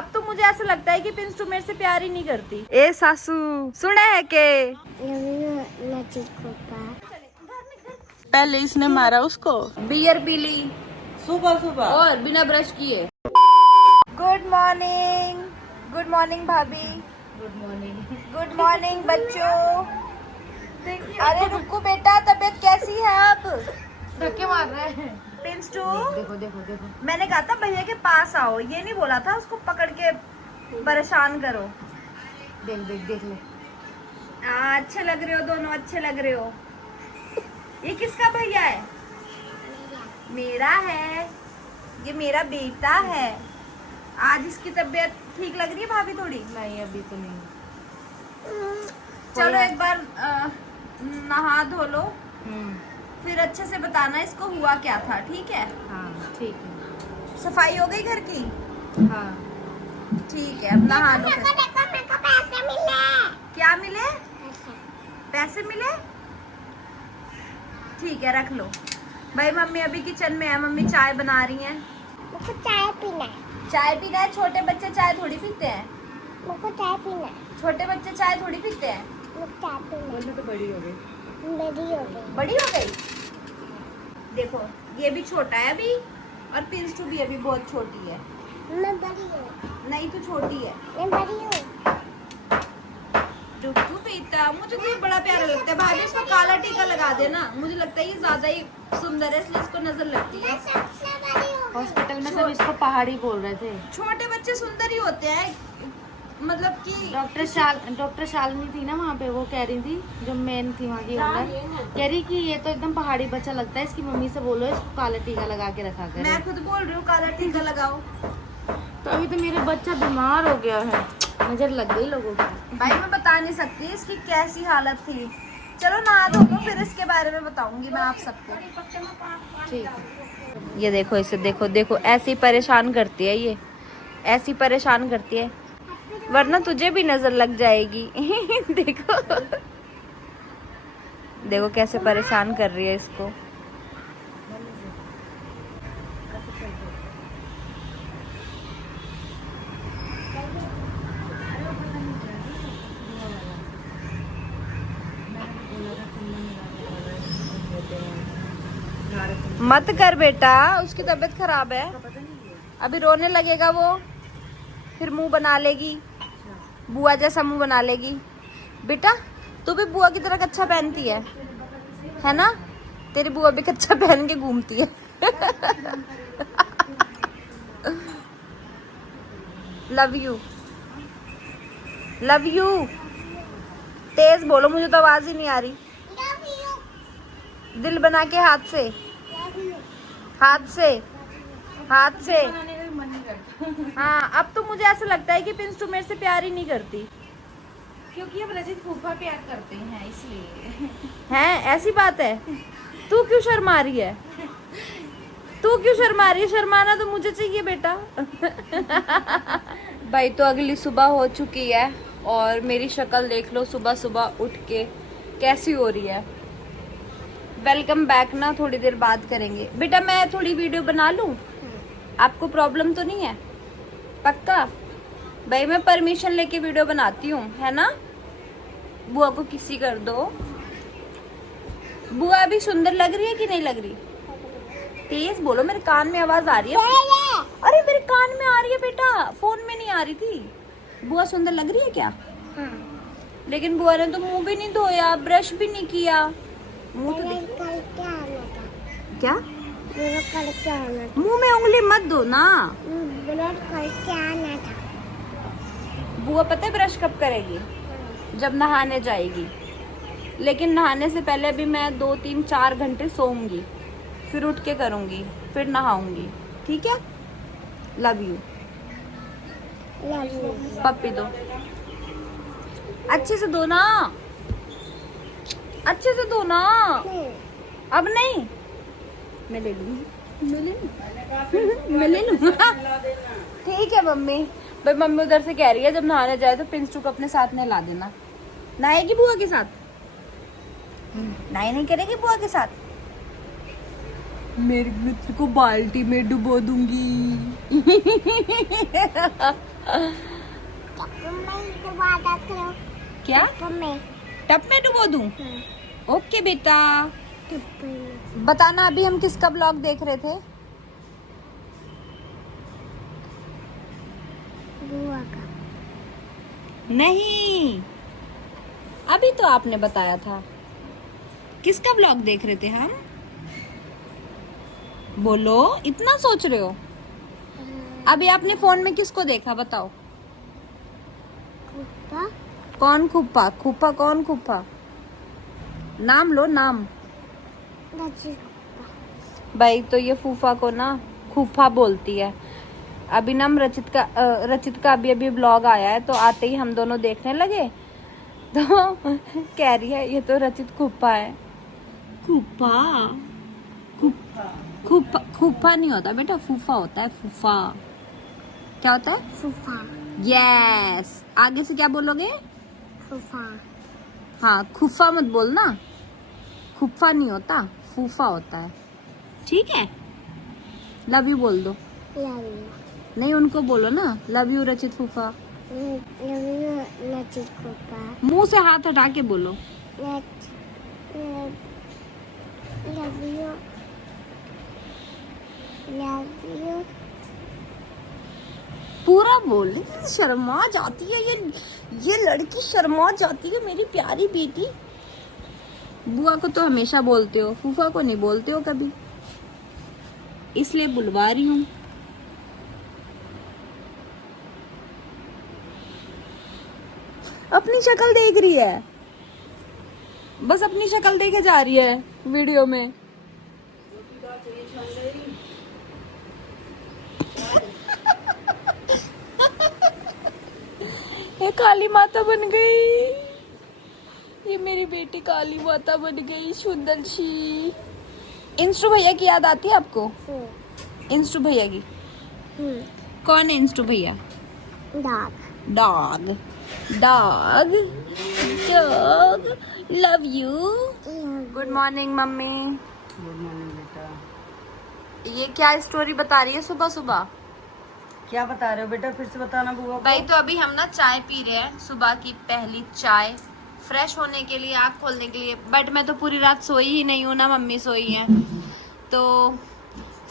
अब तो मुझे ऐसा लगता है कि पिंटू मेरे से प्यार ही नहीं करती। ए सासू सुने है के पहले इसने मारा उसको, बियर पी ली सुबह सुबह और बिना ब्रश किए। गुड मॉर्निंग भाभी। गुड मॉर्निंग बच्चों। अरे रुको बेटा, तबीयत कैसी है अब? धक्के मार रहे हैं। पिंटू देखो देखो देखो, मैंने कहा था भैया के पास आओ, ये नहीं बोला था उसको पकड़ के परेशान करो। देख देख देख लो। अच्छे लग रहे हो दोनों, अच्छे लग रहे हो। ये किसका भैया है? मेरा है, ये मेरा बेटा है। आज इसकी तबीयत ठीक लग रही है भाभी थोड़ी? नहीं अभी तो नहीं। चलो एक बार नहा धो लो, हम्म, फिर अच्छे से बताना इसको हुआ क्या था, ठीक है? हाँ ठीक है। सफाई हो गई घर की? हाँ ठीक है, अब नहा लो। पैसे मिले। क्या मिले? पैसे मिले? ठीक है रख लो। भाई मम्मी अभी किचन में है, मम्मी चाय बना रही हैं। मुझको चाय पीना है। चाय पीना है? छोटे बच्चे चाय थोड़ी पीते हैं। मुझको चाय पीना है। छोटे बच्चे चाय थोड़ी पीते हैं। मुझको चाय पीना है। बोलने तो बड़ी हो गई। बड़ी हो गई। बड़ी हो गई? देखो ये भी छोटा है अभी, और पिंटू भी अभी बहुत छोटी है। मैं बड़ी हूँ। नहीं तू छोटी है। मैं बड़ी हूँ। तू बेटा, मुझे तो ये बड़ा प्यारा लगता है। भाभी इसको काला टीका लगा देना, मुझे लगता है ये ज्यादा ही सुंदर है इसलिए इसको नजर लगती है। सबसे बड़ी हूँ। हॉस्पिटल में सब इसको पहाड़ी बोल रहे थे। छोटे बच्चे सुंदर ही होते हैं, मतलब कि डॉक्टर शालिनी थी ना वहाँ पे, वो कह रही थी, जो मेन थी वहाँ की ओनर, कह रही कि ये तो एकदम पहाड़ी बच्चा लगता है, इसकी मम्मी से बोलो इसको काला टीका लगा के रखा करे। मैं खुद बोल रही हूँ काला टीका लगाओ। तो अभी तो मेरा बच्चा बीमार हो गया है, नजर लग गई लोगों की। भाई मैं बता नहीं सकती इसकी कैसी हालत थी। चलो नहा धो लो, फिर इसके बारे में बताऊंगी मैं आप सबको। ठीक है। ये देखो इसे, देखो देखो ऐसी परेशान करती है ये, ऐसी परेशान करती है, वरना तुझे भी नजर लग जाएगी। देखो देखो कैसे परेशान कर रही है इसको। मत कर बेटा, उसकी तबीयत खराब है, अभी रोने लगेगा वो, फिर मुंह बना लेगी, बुआ जैसा मुंह बना लेगी। बेटा तू भी बुआ की तरह कच्छा पहनती है ना? तेरी बुआ भी कच्छा पहन के घूमती है। Love you, love you. तेज बोलो, मुझे तो आवाज ही नहीं आ रही। दिल बना के हाथ से, हाथ से, हाथ से। हाँ अब तो मुझे ऐसा लगता है कि पिंटू मेरे से प्यार ही नहीं करती, क्योंकि अब रजित फूफा प्यार करते हैं इसलिए। हैं? ऐसी बात है? तू क्यों शर्मा रही है? तू क्यों शर्मा रही है? शर्माना तो मुझे चाहिए बेटा। भाई तो अगली सुबह हो चुकी है और मेरी शक्ल देख लो सुबह सुबह उठ के कैसी हो रही है। वेलकम बैक ना, थोड़ी देर बात करेंगे। बेटा मैं थोड़ी वीडियो बना लूं? आपको प्रॉब्लम तो नहीं है? पक्का? भाई मैं परमिशन लेके वीडियो बनाती हूँ, है ना? बुआ को किसी कर दो। बुआ अभी सुंदर लग रही है कि नहीं लग रही? तेज बोलो, मेरे कान में आवाज आ रही है। अरे मेरे कान में आ रही है बेटा, फोन में नहीं आ रही थी। बुआ सुंदर लग रही है क्या? हाँ। लेकिन बुआ ने तो मुंह भी नहीं धोया, ब्रश भी नहीं किया। मुंह तो ब्रश करके आना था। क्या? ब्रश करके आना था। मुंह में उंगली मत दो ना। ब्रश करके आना था। बुआ पता है ब्रश कब करेगी? जब नहाने जाएगी। लेकिन नहाने से पहले अभी मैं 2-3-4 घंटे सोऊंगी, फिर उठ के करूंगी, फिर नहाऊंगी, ठीक है? Love you. पप्पी दो, अच्छे से दो ना, अच्छे से दो ना। अब नहीं, मैं ले लूंगी, मैं ले लूँ। ठीक है मम्मी। भाई मम्मी उधर से कह रही है जब नहाने जाए तो पिंटू को अपने साथ नहला देना। नहाएगी बुआ के साथ? नहीं करेगी बुआ के साथ? मेरे मित्र को बाल्टी में डुबो दूंगी। मैं दोबारा करो क्या मैं टब में डुबो दूं? ओके बेटा। में बताना अभी हम किसका ब्लॉग देख रहे थे? बुआ का नहीं, अभी तो आपने बताया था। किसका ब्लॉग देख रहे थे हम? बोलो, इतना सोच रहे हो? अभी आपने फोन में किसको देखा बताओ? कुप्पा कौन खुप्पा? खुप्पा कौन खुप्पा? नाम लो, नाम। दादी भाई तो ये फूफा को ना खूफा बोलती है। अभी ना हम रचित का अभी अभी ब्लॉग आया है, तो आते ही हम दोनों देखने लगे, तो कह रही है ये तो रचित खूफा है। खूफा खूफा खूफा नहीं होता बेटा, फूफा होता है, फूफा। क्या होता है? फूफा यस। आगे से क्या बोलोगे? फूफा हाँ, खुफा मत बोलना, खुफा नहीं होता, फूफा होता है। ठीक है, लव यू बोल दो। नहीं, उनको बोलो ना, लव यू रचित फूफा। नचित कुप्पा मुंह से हाथ हटा के बोलो। लव यू पूरा बोल। शर्मा जाती है ये लड़की, शर्मा जाती है मेरी प्यारी बेटी। बुआ को तो हमेशा बोलते हो, फूफा को नहीं बोलते हो कभी, इसलिए बुलवा रही हूँ। अपनी शक्ल देख रही है, बस अपनी शक्ल देखे जा रही है वीडियो में। ये काली माता बन गई, ये मेरी बेटी काली माता बन गई, सुंदर सी। इंस्टू भैया की याद आती है आपको? इंस्टू भैया की? कौन है इंस्टू भैया? Dog dog dog dog love you. Good morning mummy. Good morning बेटा। ये क्या स्टोरी बता रही है सुबह सुबह? क्या बता रहे हो बेटा, फिर से बताना बुआ को। भाई तो अभी हम ना चाय पी रहे हैं, सुबह की पहली चाय, फ्रेश होने के लिए, आँख खोलने के लिए। बट मैं तो पूरी रात सोई ही नहीं हूँ ना, मम्मी सोई है, तो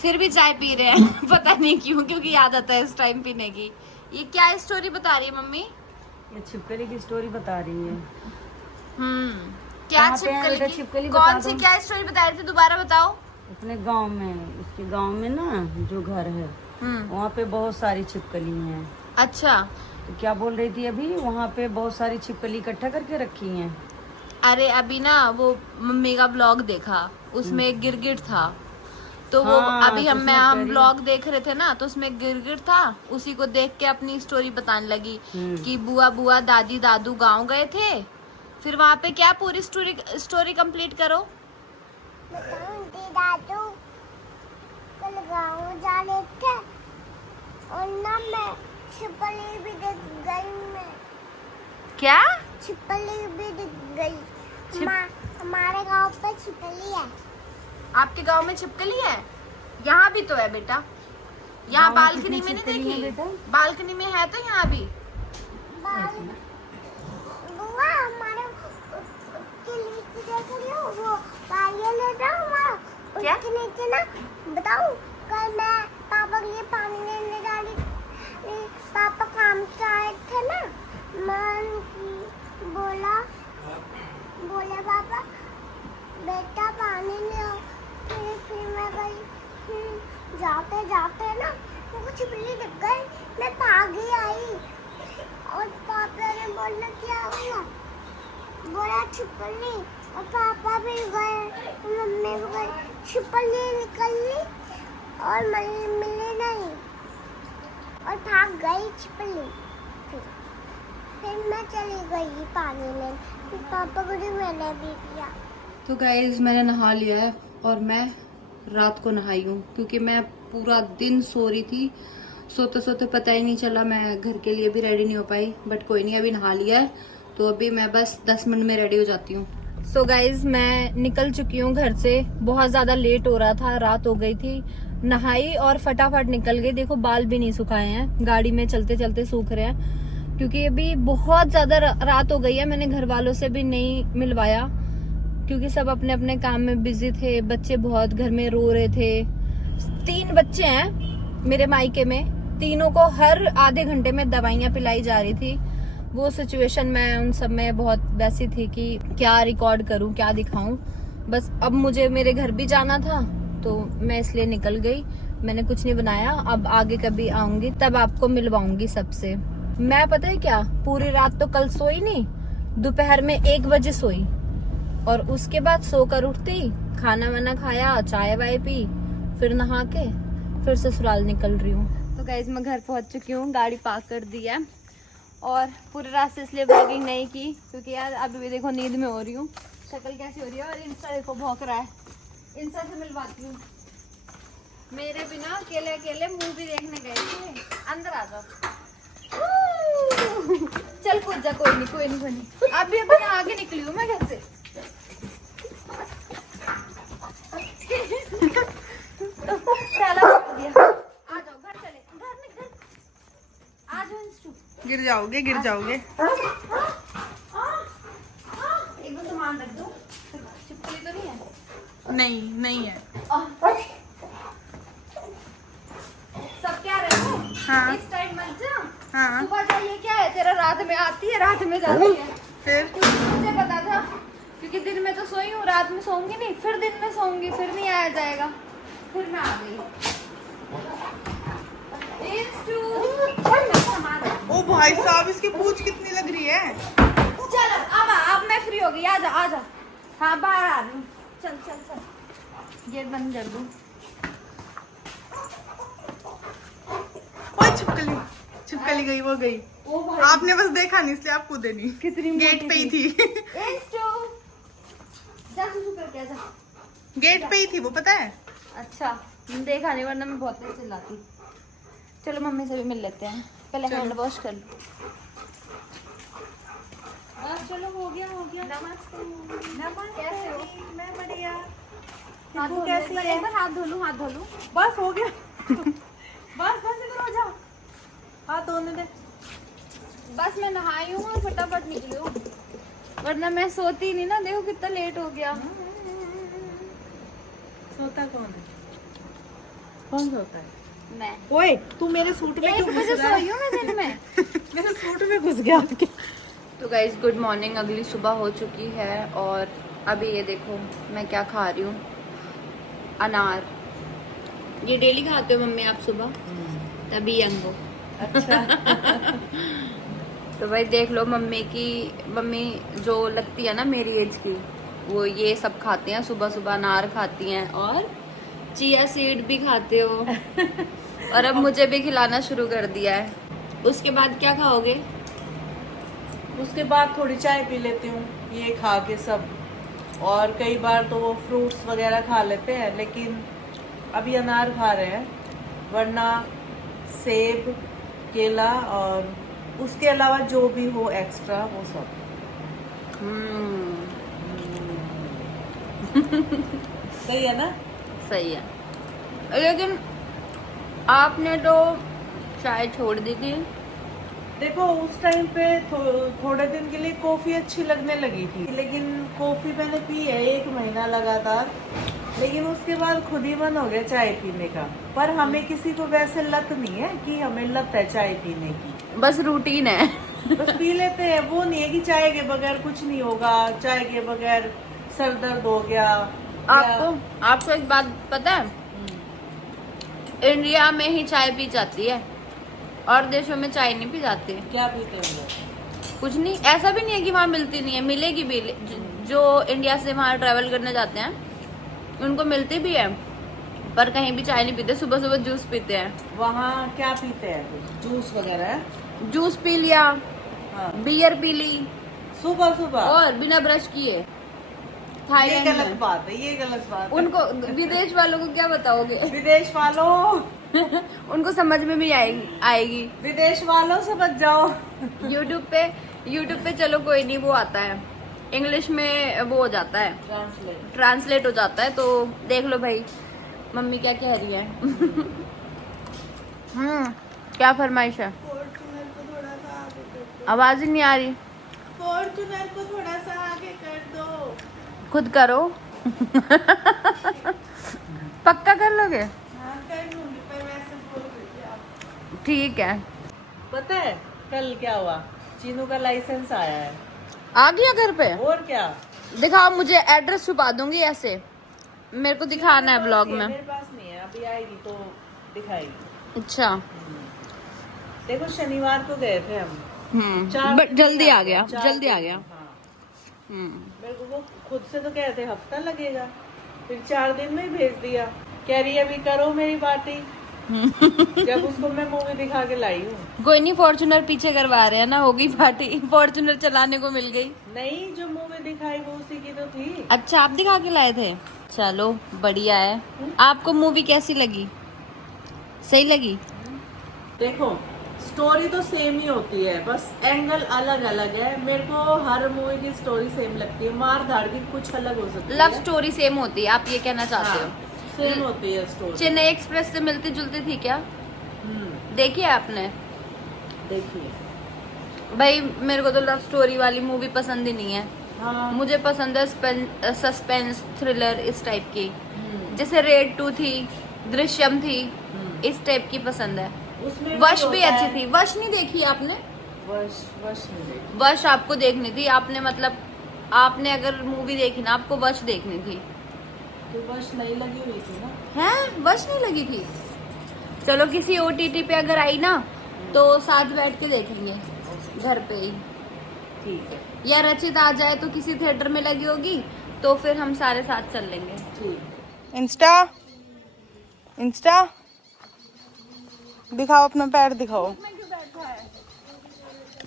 फिर भी चाय पी रहे हैं। पता नहीं क्यों, क्योंकि याद आता है इस टाइम पीने की। ये क्या स्टोरी बता रही है मम्मी? ये छिपकली की स्टोरी बता रही है। क्या कहाँ पे है बेटा छिपकली छिपकली? की? बता कौन सी दो। क्या स्टोरी बता रही थी, दोबारा बताओ। अपने गांव में, उसके गांव में ना जो घर है वहाँ पे बहुत सारी छिपकली हैं। अच्छा, तो क्या बोल रही थी अभी? वहाँ पे बहुत सारी छिपकली इकट्ठा करके रखी हैं। अरे अभी ना वो मम्मी का ब्लॉग देखा, उसमें एक गिरगिट था, तो वो हाँ, अभी तो हम उसमें हम करी- ब्लॉग देख रहे थे ना, तो उसमें गिरगिट था, उसी को देख के अपनी स्टोरी बताने लगी कि बुआ बुआ दादी दादू गांव गए थे। फिर वहाँ पे क्या पूरी स्टोरी कंप्लीट करो। बताऊंगी दादू कल गाँव जा रहे थे और ना मैं छिपकली भी दिख गई। मैं क्या? छिपकली भी दिख गई। हमारे गांव पे छिपकली है। आपके गांव में छिपकली है? यहाँ भी तो है बेटा, यहाँ गाँव में बालकनी कितनी में नहीं छिपकली है देखी? बेटा? बालकनी में है तो यहाँ भी। बुआ हमारे उसके नीचे देख रही हो, वो नारियल है ना वहाँ, क्या? उसके नीचे ना, बताऊँ कल मैं पापा के लिए पानी लेने जा रही, पापा काम से आए थे ना, मैं बोला पापा बेटा पानी ले आओ। फिर मैं गई, जाते जाते ना मुझे छिपकली दिख गई, मैं भागी आई और पापा ने बोला क्या हुआ, बोला छिपकली, और पापा भी गए, मम्मी भी गई, छिपकली निकल ली और मिली नहीं और भाग गई छिपकली। फिर मैं चली गई पानी में, फिर पापा को भी मैंने भी किया। तो गाइज मैंने नहा लिया है और मैं रात को नहाई हूँ, क्योंकि मैं पूरा दिन सो रही थी, सोते सोते पता ही नहीं चला, मैं घर के लिए भी रेडी नहीं हो पाई। बट कोई नहीं, अभी नहा लिया है तो अभी मैं बस 10 मिनट में रेडी हो जाती हूँ। सो गाइज मैं निकल चुकी हूँ घर से, बहुत ज्यादा लेट हो रहा था, रात हो गई थी। नहाई और फटाफट निकल गई। देखो बाल भी नहीं सुखाए हैं, गाड़ी में चलते चलते सूख रहे हैं क्योंकि अभी बहुत ज्यादा रात हो गई है। मैंने घर वालों से भी नहीं मिलवाया क्योंकि सब अपने अपने काम में बिजी थे। बच्चे बहुत घर में रो रहे थे। 3 बच्चे हैं मेरे मायके में, तीनों को हर आधे घंटे में दवाइयां पिलाई जा रही थी। वो सिचुएशन में उन सब में बहुत वैसी थी कि क्या रिकॉर्ड करूं, क्या दिखाऊं। बस अब मुझे मेरे घर भी जाना था तो मैं इसलिए निकल गई। मैंने कुछ नहीं बनाया, अब आगे कभी आऊंगी तब आपको मिलवाऊंगी सबसे। मैं पता है क्या, पूरी रात तो कल सोई नहीं, दोपहर में 1 बजे सोई और उसके बाद सोकर उठते ही खाना वाना खाया, चाय वाय पी, फिर नहा के फिर ससुराल निकल रही हूँ। तो गाइस मैं घर पहुंच चुकी हूँ, गाड़ी पार्क कर दी है और पूरे रास्ते इसलिए ब्लॉगिंग नहीं की क्योंकि यार अभी भी देखो नींद में हो रही हूँ। शक्ल कैसी हो रही है और इंस्टा देखो भौंक रहा है। इंस्टा से मिलवाती हूँ। मेरे बिना अकेले अकेले मूवी देखने गए थे। अंदर आ जाओ। चल कूद जा, कोई नहीं कोई नहीं कोई नहीं। अभी अभी आगे निकली हूँ मैं घर से। ताला लगा दिया। आ जाओ घर चले, घर में घर आ जाओ। इंस्टू गिर जाओगे गिर जाओगे। एक दो सामान रख दो। चिपकली तो नहीं है? नहीं नहीं है। सब क्या रहे हो? हाँ। इस टाइम मत जा। हाँ। सुबह जाइए, क्या है तेरा, रात में आती है रात में जाती है। फिर क्योंकि मुझे पता था, क्योंकि दिन में तो सोई हूँ, रात में सोऊंगी नहीं, फिर दिन में सोऊंगी, फिर नहीं आया जाएगा। फिर मैं आ गई। ओ भाई साहब, इसकी पूंछ कितनी लग रही है। चल अब मैं फ्री हो गई। आ जा आ जा। हाँ बाहर आ रही हूँ। चल चल चल, गेट बंद कर दूँ। ओए छिपकली गई, वो गई। ओ भाई आपने बस देखा नहीं इसलिए आप कूदे नहीं। कितनी गेट पे ही थी। जा सुसु करके आ जा। गेट पे ही थी वो, पता है। अच्छा देखा नहीं, वरना मैं बहुत तेज चिल्लाती। चलो मम्मी से भी मिल लेते हैं, पहले हैंड वॉश कर लो। चलो हो गया हो गया। नमस्ते कैसे हो? मैं बढ़िया। हाथ धो कैसी लो, है? एक बार हाथ धो लूं, हाथ धो लूं। बस हो गया। बस इधर हो जाओ, हाथ धोने दे। बस मैं नहाई हूँ और फटाफट निकली हूँ, वरना मैं सोती नहीं ना। देखो कितना लेट हो गया। सोता कौन है? कौन सोता है? मैं ओए तू मेरे सूट में 1 बजे सोई हूँ मैं दिन में। मेरे सूट में घुस गया आपके। तो गाइज गुड मॉर्निंग, अगली सुबह हो चुकी है और अभी ये देखो मैं क्या खा रही हूँ, अनार। ये डेली खाते हो मम्मी आप सुबह? तभी यंग हो। अच्छा। तो भाई देख लो, मम्मी जो लगती है ना मेरी एज की, वो ये सब खाते हैं सुबह सुबह। अनार खाती हैं और चिया सीड भी खाते हो। और अब मुझे भी खिलाना शुरू कर दिया है। उसके बाद क्या खाओगे? उसके बाद थोड़ी चाय पी लेती हूँ ये खा के सब, और कई बार तो वो फ्रूट्स वगैरह खा लेते हैं, लेकिन अभी अनार खा रहे हैं, वरना सेब, केला और उसके अलावा जो भी हो एक्स्ट्रा वो सब। सही है ना? सही है, लेकिन आपने तो चाय छोड़ दी थी। देखो उस टाइम पे थोड़े दिन के लिए कॉफी अच्छी लगने लगी थी, लेकिन कॉफी मैंने पी है 1 महीना लगातार, लेकिन उसके बाद खुद ही मन हो गया चाय पीने का। पर हमें किसी को वैसे लत नहीं है कि हमें लत है चाय पीने की, बस रूटीन है। बस पी लेते हैं। वो नहीं है कि चाय के बगैर कुछ नहीं होगा, चाय के बगैर सर दर्द हो गया। आपको एक बात पता है, इंडिया में ही चाय पी जाती है और देशों में चाय नहीं पी जाती है। क्या पीते हैं लोग? कुछ नहीं, ऐसा भी नहीं है कि वहाँ मिलती नहीं है, मिलेगी भी। जो इंडिया से वहाँ ट्रैवल करने जाते हैं उनको मिलती भी है, पर कहीं भी चाय नहीं पीते। सुबह सुबह जूस पीते हैं। वहाँ क्या पीते हैं? जूस वगैरह। जूस पी लिया, हाँ। बियर पी ली सुबह सुबह और बिना ब्रश किए। ये थाईलैंड गलत में बात है, ये गलत बात है। उनको, विदेश वालों को क्या बताओगे? विदेश वालों उनको समझ में भी आएगी। विदेश वालों से बच जाओ। यूट्यूब पे चलो कोई नहीं, वो आता है इंग्लिश में, वो हो जाता है, ट्रांसलेट हो जाता है। तो देख लो भाई, मम्मी क्या कह रही है? क्या फरमाइश है? फॉर्च्यूनर को थोड़ा सा आगे कर दो। आवाज ही नहीं आ रही। फॉर्च्यूनर को थोड़ा सा आगे कर दो। खुद करो। पक्का कर लोगे? हाँ कर लूंगी, पर वैसे बोल रही थी आप। ठीक है। पता है कल क्या हुआ? चीनू का लाइसेंस आया है। आ गया घर पे? और क्या, दिखाओ मुझे, एड्रेस छुपा दूंगी ऐसे, मेरे को दिखाना है ब्लॉग में। मेरे पास नहीं है, अभी आएगी तो दिखाएगी। अच्छा। देखो शनिवार को गए थे हम। बट जल्दी आ गया, 4 जल्दी आ दिन, गया। हाँ। मेरे को वो खुद से तो कहते हफ्ता लगेगा, फिर 4 दिन में ही भेज दिया। कह रही है अभी करो मेरी पार्टी। जब उसको मैं मूवी दिखा के लाई हूँ। कोई नहीं, फॉर्च्यूनर पीछे करवा रहे हैं ना, होगी पार्टी। फॉर्च्यूनर चलाने को मिल गई। नहीं, जो मूवी दिखाई वो उसी की तो थी। अच्छा, आप दिखा के लाए थे? चलो बढ़िया है। आपको मूवी कैसी लगी? सही लगी? देखो स्टोरी तो सेम ही होती है, बस एंगल अलग अलग है। मेरे को हर मूवी की स्टोरी सेम लगती है, मार धाड़ की कुछ अलग हो सकती है। लव स्टोरी सेम होती है, आप ये कहना चाहते हो? सेम होती है स्टोरी। चेन्नई एक्सप्रेस से मिलती जुलती थी क्या? देखी है आपने? देखिए भाई मेरे को तो लव स्टोरी वाली मूवी पसंद ही नहीं है। हाँ। मुझे पसंद है सस्पेंस थ्रिलर, इस टाइप की, जैसे रेड 2 थी, दृश्यम थी, इस टाइप की पसंद है। उसमें वश भी होता अच्छी है। थी। वश नहीं देखी आपने? वश नहीं देखी। वश आपको देखनी थी। आपने मतलब आपने अगर मूवी देखी ना, आपको वश देखनी थी। तो वश नहीं लगी हुई थी ना। हैं? वश नहीं लगी थी? चलो किसी OTT पे अगर आई ना तो साथ बैठ के देखेंगे घर पे ही। ठीक है, या रचित आ जाए तो किसी थिएटर में लगी होगी तो फिर हम सारे साथ चल लेंगे। ठीक। इंस्टा दिखाओ, अपना पैर दिखाओ।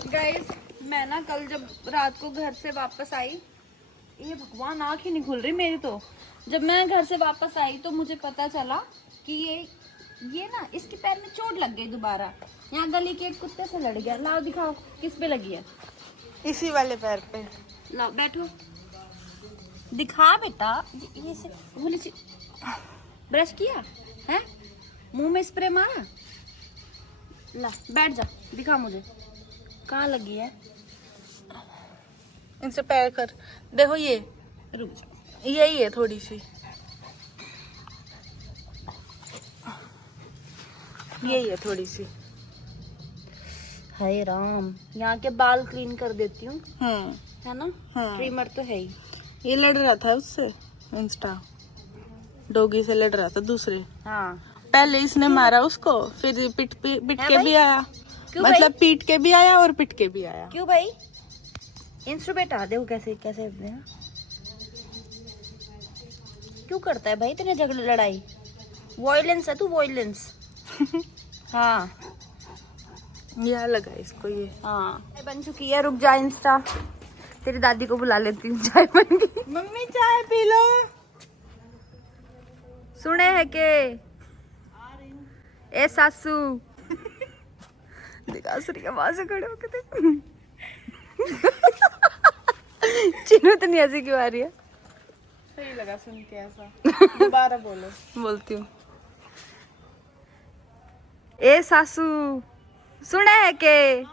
गाइस मैं ना कल जब रात को घर से वापस आई, ये भगवान आँख ही नहीं खुल रही मेरी तो। जब मैं घर से वापस आई तो मुझे पता चला कि ये ना इसके पैर में चोट लग गई दोबारा। यहाँ गली के एक कुत्ते से लड़ गया। लाओ दिखाओ किस पे लगी है। इसी वाले पैर पे। लाओ बैठो, दिखा बेटा। ये से भूली सी ब्रश किया है, मुंह में स्प्रे मारा। ला बैठ जा, दिखा मुझे कहाँ लगी है। इनसे पैर कर, देखो ये रुक जा। यही है थोड़ी सी, यही है थोड़ी सी। हाय राम, यहाँ के बाल क्लीन कर देती हूँ, है ना? हाँ। ट्रिमर तो है ही। ये लड़ रहा था उससे, इंस्टा डॉगी से लड़ रहा था दूसरे। हाँ। पहले इसने मारा उसको, फिर पिट के भाई? भी आया। क्यों मतलब भाई? पीट के भी आया और पिट के भी आया। क्यों भाई? इंस्ट्रूमेंट आ देखो कैसे कैसे क्यों करता है भाई तेरे झगड़े लड़ाई? वॉयलेंस है तू, वॉयलेंस। हाँ यह लगा इसको ये। हाँ बन चुकी है। रुक जा, इंस्टा तेरी दादी को बुला लेती हूँ, चाय बन गई। मम्मी चाय पी लो। सुने है के ए सासू दिखा सुरी आवाज से खड़े होके देख। चिन्हू तो नहीं ऐसी क्यों आ रही है? सही लगा सुन के ऐसा। दोबारा बोलो। बोलती हूँ। ए सासू सुने है के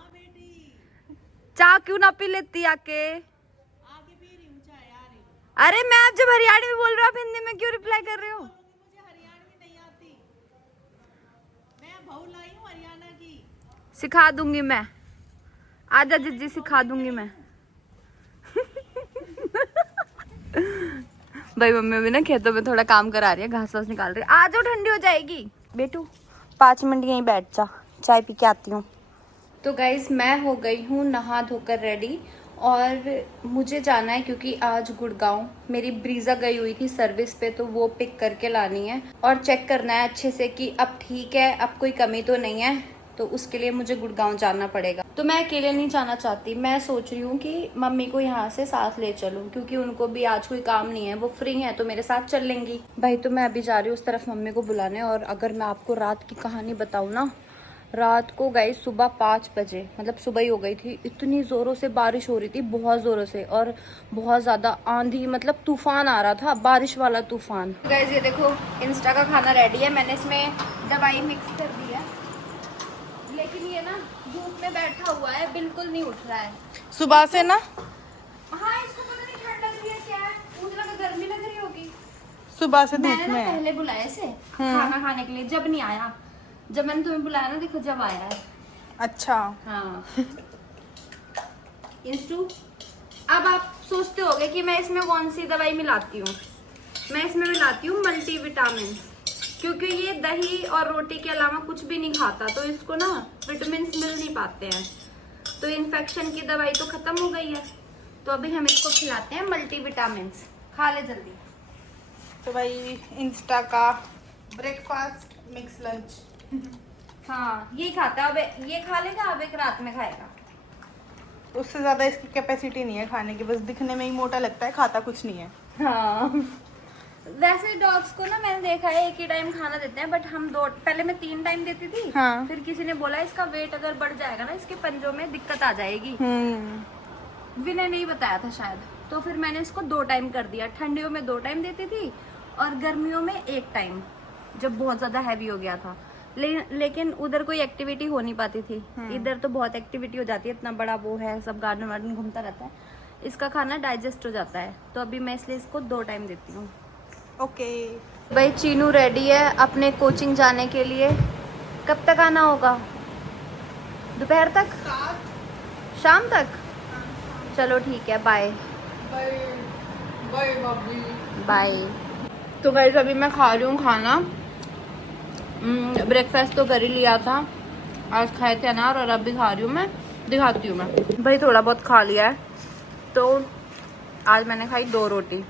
चाय क्यों ना पी लेती आके? अरे मैं आप जब हरियाणवी में बोल रहा हूँ, आप हिंदी में क्यों रिप्लाई कर रहे हो? सिखा दूंगी मैं, आजा जिज्जी सिखा दूंगी मैं। भाई मम्मी अभी ना खेतों में थोड़ा काम करा रही है, घास वास निकाल रही है। आ जाओ, ठंडी हो जाएगी। बेटू 5 मिनट यहीं बैठ जा, चाय पी के आती हूँ। तो गाइज मैं हो गई हूँ नहा धोकर रेडी और मुझे जाना है क्योंकि आज गुड़गांव मेरी ब्रीजा गई हुई थी सर्विस पे, तो वो पिक करके लानी है और चेक करना है अच्छे से कि अब ठीक है, अब कोई कमी तो नहीं है। तो उसके लिए मुझे गुड़गांव जाना पड़ेगा। तो मैं अकेले नहीं जाना चाहती, मैं सोच रही हूँ कि मम्मी को यहाँ से साथ ले चलूँ क्योंकि उनको भी आज कोई काम नहीं है, वो फ्री है तो मेरे साथ चल लेंगी। भाई तो मैं अभी जा रही हूँ उस तरफ मम्मी को बुलाने। और अगर मैं आपको रात की कहानी बताऊँ ना रात को गई सुबह 5 बजे, मतलब सुबह ही हो गई थी, इतनी ज़ोरों से बारिश हो रही थी, बहुत ज़ोरों से, और बहुत ज़्यादा आंधी, मतलब तूफान आ रहा था, बारिश वाला तूफान। गाइस ये देखो इंस्टा का खाना रेडी है, मैंने इसमें दवाई मिक्स कर दी है, लेकिन ये ना धूप में बैठा हुआ है, बिल्कुल नहीं उठ रहा है। सुबह से ना, हाँ इसको पता नहीं ठंड लग रही है क्या है, मुझे लगा गर्मी लग रही होगी। सुबह से मैंने धूप ना में है। पहले बुलाया इसे खाना खाने के लिए, जब नहीं आया, जब मैंने तुम्हें बुलाया ना, देखो जब आया है। अच्छा, हाँ इंस्टू, अब आप सोचते होगे कि मैं इसमें कौन सी दवाई मिलाती हूँ। मैं इसमें मिलाती हूँ मल्टीविटामिन, क्योंकि ये दही और रोटी के अलावा कुछ भी नहीं खाता, तो इसको ना विटामिन मिल नहीं पाते हैं। तो इन्फेक्शन की दवाई तो खत्म हो गई है, तो अभी हम इसको खिलाते हैं मल्टीविटामिन। खा ले जल्दी। तो भाई इंस्टा का ब्रेकफास्ट मिक्स लंच। हाँ ये खाता है, अब ये खा लेगा, अब एक रात में खाएगा। उससे ज्यादा इसकी कैपेसिटी नहीं है खाने की, बस दिखने में ही मोटा लगता है, खाता कुछ नहीं है। हाँ वैसे डॉग्स को ना मैंने देखा है एक ही टाइम खाना देते हैं, बट हम पहले मैं 3 टाइम देती थी। हाँ। फिर किसी ने बोला इसका वेट अगर बढ़ जाएगा ना, इसके पंजों में दिक्कत आ जाएगी। विनय नहीं बताया था शायद, तो फिर मैंने इसको 2 टाइम कर दिया। ठंडियों में 2 टाइम देती थी और गर्मियों में 1 टाइम, जब बहुत ज्यादा हैवी हो गया था। लेकिन उधर कोई एक्टिविटी हो नहीं पाती थी, इधर तो बहुत एक्टिविटी हो जाती है, इतना बड़ा वो है, सब गार्डन वार्डन घूमता रहता है, इसका खाना डाइजेस्ट हो जाता है। तो अभी मैं इसलिए इसको 2 टाइम देती हूँ। ओके भाई चीनू रेडी है अपने कोचिंग जाने के लिए। कब तक आना होगा? दोपहर तक, शाम तक? चलो ठीक है, बाय बाय। तो गाइस अभी मैं खा रही हूँ खाना। ब्रेकफास्ट तो कर ही लिया था, आज खाए थे अनार, और अब भी खा रही हूँ मैं, दिखाती हूँ मैं। भाई थोड़ा बहुत खा लिया है, तो आज मैंने खाई 2 रोटी।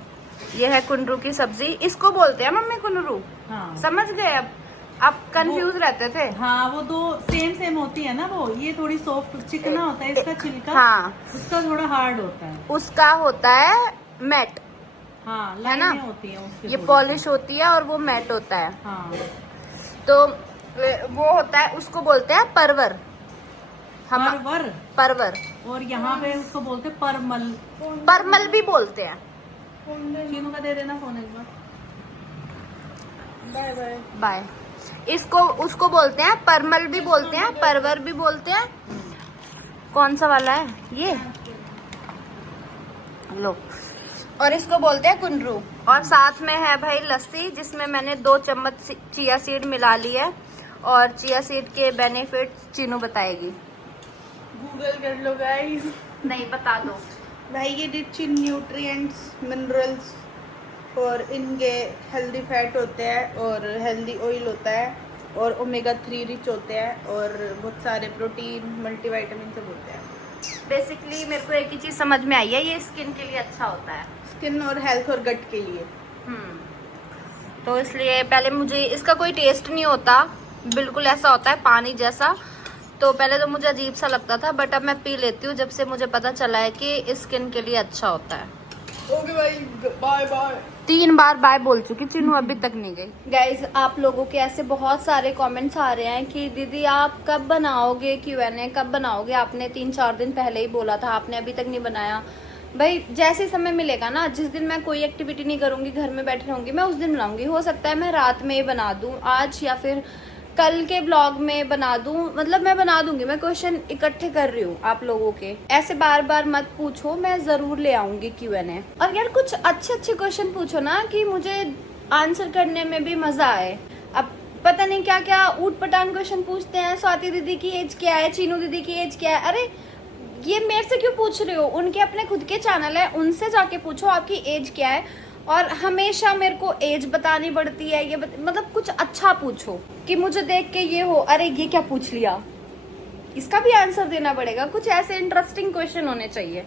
ये है कुंदरू की सब्जी, इसको बोलते हैं मम्मी कुंदरू। हाँ। समझ गए अब? आप कंफ्यूज रहते थे। हाँ वो 2 सेम होती है ना, वो ये थोड़ी सॉफ्ट चिकना होता है इसका छिलका। हाँ उसका थोड़ा हार्ड होता है। उसका होता है मैट, हाँ है ना? लाइनें होती हैं उसके ये थोड़ी। पॉलिश होती है और वो मैट होता है। हाँ तो वो होता है, उसको बोलते हैं परवर। हम परवर, परवर, और यहाँ पे उसको बोलते हैं परमल। परमल भी बोलते हैं। चीनू का दे देना फोन एक बार। Bye bye bye. इसको उसको बोलते हैं परमल भी बोलते हैं, परवर भी बोलते हैं। कौन सा वाला है ये? लो। और इसको बोलते हैं कुंदरू। और साथ में है भाई लस्सी, जिसमें मैंने 2 चम्मच चिया सीड मिला ली है, और चिया सीड के बेनिफिट चीनू बताएगी। गूगल कर लो गाइस। नहीं बता दो भाई ये रिच इन न्यूट्रिएंट्स, मिनरल्स, और इनके हेल्दी फैट होते हैं, और हेल्दी ऑयल होता है, और ओमेगा 3 रिच होते हैं, और बहुत सारे प्रोटीन, मल्टीविटामिन सब होते हैं। बेसिकली मेरे को एक ही चीज समझ में आई है, ये स्किन के लिए अच्छा होता है। स्किन और हेल्थ और गट के लिए। तो इसलिए पहले मुझे इसका कोई टेस्ट नहीं होता, बिल्कुल ऐसा होता है पानी जैसा। तो पहले तो मुझे अजीब सा लगता था, बट अब मैं पी लेती हूँ जब से मुझे पता चला है कि स्किन के लिए अच्छा होता है। ओके भाई, बाय बाय। 3 बार बाय बोल चुकी चीनू, अभी तक नहीं गई। गाइज आप लोगों के ऐसे बहुत सारे कमेंट्स आ रहे हैं कि दीदी आप कब बनाओगे Q&A, कब बनाओगे? आपने 3-4 दिन पहले ही बोला था, आपने अभी तक नहीं बनाया। भाई जैसे समय मिलेगा ना, जिस दिन मैं कोई एक्टिविटी नहीं करूंगी, घर में बैठी रहूंगी, मैं उस दिन बनाऊंगी। हो सकता है मैं रात में बना दूं आज, या फिर कल के ब्लॉग में बना दूं, मतलब मैं बना दूंगी। मैं क्वेश्चन इकट्ठे कर रही हूँ आप लोगों के, ऐसे बार बार मत पूछो, मैं जरूर ले आऊंगी Q&A। और यार कुछ अच्छे क्वेश्चन पूछो ना, कि मुझे आंसर करने में भी मजा आए। अब पता नहीं क्या क्या ऊट पटांग क्वेश्चन पूछते हैं। स्वाति दीदी की एज क्या है, चीनू दीदी की एज क्या है? अरे ये मेरे से क्यों पूछ रहे हो? उनके अपने खुद के चैनल है, उनसे जाके पूछो आपकी एज क्या है। और हमेशा मेरे को एज बतानी पड़ती है, मतलब कुछ अच्छा पूछो, कि मुझे देख के ये हो, अरे ये क्या पूछ लिया, इसका भी आंसर देना पड़ेगा। कुछ ऐसे इंटरेस्टिंग क्वेश्चन होने चाहिए।